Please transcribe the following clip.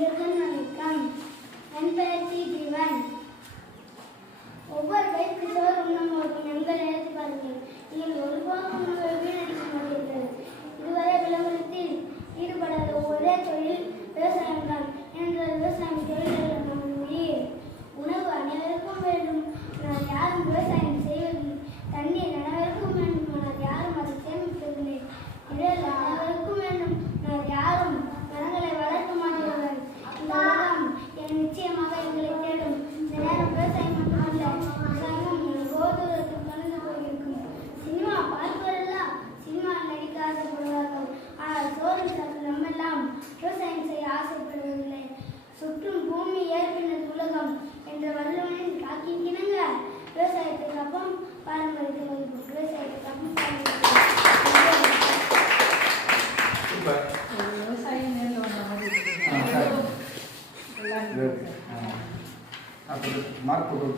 அனைவருக்கும் வணக்கம். என் பெயர் சி. ஜீவன். ஒவ்வொரு வயசு சோறு உண்ணம்போதும் எங்கள் நினைத்து பாருங்கள். நீங்கள் ஒருபோதும் உணவை வீணடிக்க மாட்டீர்கள். இதுவரை விளம்பரத்தில் ஈடுபடாத ஒரே தொழில் விவசாயம் தான். என்ற விவசாயம் தொழில்கள் நம் உயிர். உணவு அனைவருக்கும் வேண்டும். நான் யாரும் விவசாயம் செய்வதில்லை. தண்ணீர் அனைவருக்கும் வேண்டும். ஆனால் யாரும் அதை சேமிப்பதில்லை. நிழல் அனைவருக்கும் வேண்டும். நான் யாரும் மரங்களை வளர்க்க மாட்டீர்கள். இந்த உலகம் நிச்சயமாக எங்களை தேடும். இந்த நேரம் விவசாயம் மட்டுமல்ல, விவசாயமும் கோதூரத்தில் கலந்து போயிருக்கும். சினிமா பார்ப்பவரெல்லாம் சினிமா நடிக்க ஆசைப்படுவார்கள். ஆனால் சோறு சாப்பிட நம்மெல்லாம் விவசாயம் செய்ய ஆசைப்படுவதில்லை. சுற்றும் பூமி ஏற்பினது உலகம் என்ற வள்ளுவனின் காக்கிக்கிணங்க விவசாயத்தை காப்போம், பாரம்பரியத்தை வகுப்போம். விவசாயத்தை காப்போம், மார்க் போட்டு